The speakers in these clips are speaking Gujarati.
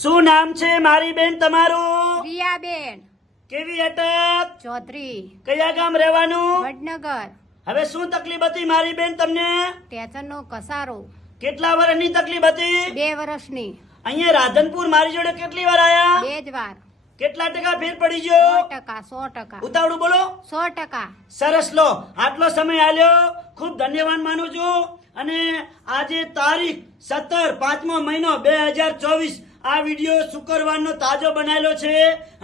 શું નામ છે મારી બેન તમારું? રિયાબેન કેવી અટક? ચૌધરી, કયા ગામ રહેવાનું? વડનગર. હવે શું તકલીફ હતી મારી બેન તમને? ટેચરનો કસારો. કેટલા વર્ષની તકલીફ હતી? 2 વર્ષની. અહીંયા રાધનપુર મારી જોડે કેટલી વાર આયા? 2 જ વાર. કેટલા ટકા ફેર પડી ગયો? 100%. ઉતાવળું બોલો. 100%. સરસ લો, આટલો સમય આલ્યો, ખૂબ ધન્યવાદ માનું છું. અને આજે તારીખ 17 5મો મહિનો 2024 આ વિડીયો શુક્રવારનો તાજો બનાવેલો છે.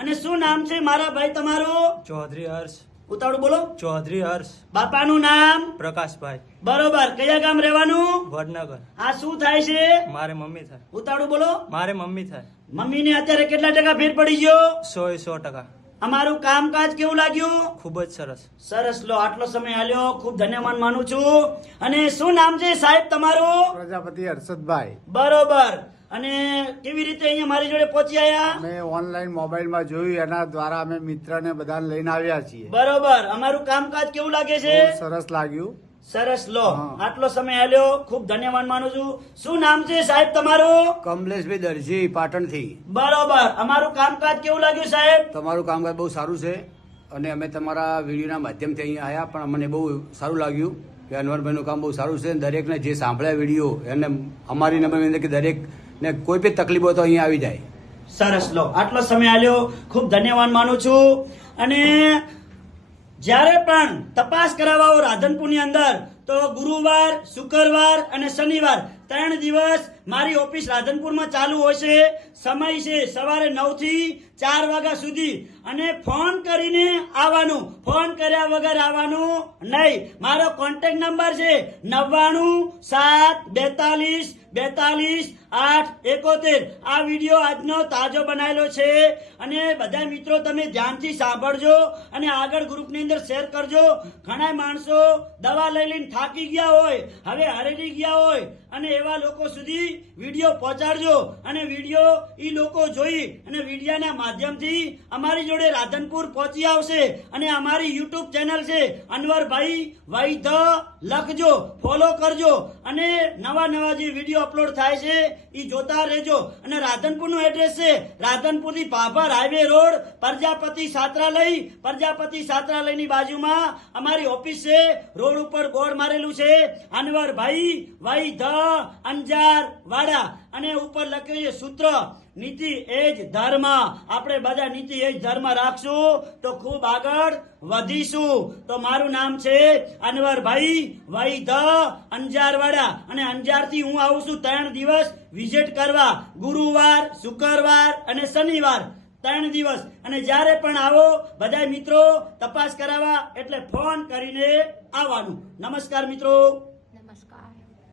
અને શું નામ છે મારા ભાઈ તમારું? ચૌધરી હર્ષ. ઉતાવળું બોલો. ચૌધરી હર્ષ. બાપાનું નામ? પ્રકાશભાઈ. બરોબર. કયા ગામ રહેવાનું? વડનગર. આ શું થાય છે? મારે મમ્મી થાય. ઉતાવળું બોલો. મારે મમ્મી થાય. મમ્મીને અત્યારે કેટલા ટકા ફેર પડી ગયો? 100%. અમારું કામકાજ કેવું લાગ્યું? ખૂબ જ સરસ. સરસ લો, આટલો સમય આલ્યો, ખૂબ ધન્યવાદ માનું છું. અને શું નામ છે સાહેબ તમારું? પ્રજાપતિ હર્ષદભાઈ. બરોબર. અને કેવી રીતે અહીંયા મારી જોડે પહોંચી આયા? અમે ઓનલાઈન મોબાઈલમાં જોયું, એના દ્વારા અમે મિત્રને બધાને લઈને આવ્યા છીએ. બરોબર. અમારું કામકાજ કેવું લાગે છે? બહુ સરસ લાગ્યું. સરસ લો, હા. આટલો સમય આલ્યો, ખૂબ ધન્યવાદ માનું છું. શું નામ છે સાહેબ તમારું? કમલેશભાઈ દરજી પાટણથી. બરોબર. અમારું કામકાજ કેવું લાગ્યું સાહેબ? તમારું કામકાજ બહુ સારું છે અને અમે તમારા વિડીયોના માધ્યમથી અહીંયા આવ્યા, પણ અમને બહુ સારું લાગ્યું કે અનવરભાઈનું કામ બહુ સારું છે. દરેકને જે સાંભળ્યા વિડીયો એને અમારી નમ્ર વિનંતી કે દરેકને કોઈ પણ તકલીફ હોય તો અહીંયા આવી જાય. સરસ લો, આટલો સમય આલ્યો, ખૂબ ધન્યવાદ માનું છું. અને જ્યારે પણ તપાસ કરાવવા રાધનપુરની અંદર તો ગુરુવાર, શુક્રવાર અને શનિવાર 3 દિવસ મારી ઓફિસ રાધનપુરમાં ચાલુ હોય છે. સમય છે સવારે 9 થી 4 વાગ્યા સુધી. અને ફોન કરીને આવવાનું, ફોન કર્યા વગર આવવાનું નહીં. મારો કોન્ટેક્ટ નંબર છે 99 7 42 8 71. આ વિડીયો આજનો તાજો બનાવેલો છે. અને બધા મિત્રો તમે ધ્યાનથી સાંભળજો અને આગળ ગ્રુપની અંદર શેર કરજો. ઘણા માણસો દવા લઈ લઈને થાકી ગયા હોય, હવે હરેડી ગયા હોય, અને એવા લોકો સુધી વિડીયો પહોંચાડજો. અને વિડીયો ઈ લોકો જોઈ અને વિડીયાના માધ્યમથી અમારી જોડે રાધનપુર પહોંચી આવશે. અને અમારી યુટ્યુબ ચેનલ છે અનવરભાઈ વૈધ, લખજો, ફોલો કરજો. અને નવા નવા જે વિડીયો અપલોડ થાય છે ઈ જોતા રહેજો. અને રાધનપુરનું એડ્રેસ છે રાધનપુરથી ભાભર હાઈવે રોડ, પ્રજાપતિ છાત્રાલયની બાજુમાં અમારી ઓફિસ છે. રોડ ઉપર બોર્ડ મારેલું છે અનવરભાઈ વૈધ અંજાર વાડા. અને ઉપર લખ્યું છે સૂત્ર નીતિ એ જ ધર્મ. આપણે બધા નીતિ એ જ ધર્મ રાખશું તો ખૂબ આગળ વધીશું. તો મારું નામ છે અનવરભાઈ વૈધ અંજારવાડા. અને અંજારથી હું આવું છું 3 દિવસ વિઝિટ કરવા, ગુરુવાર, શુક્રવાર અને શનિવાર 3 દિવસ. અને જ્યારે પણ આવો બધા મિત્રો તપાસ કરાવવા એટલે ફોન કરીને આવવાનું. નમસ્કાર મિત્રો.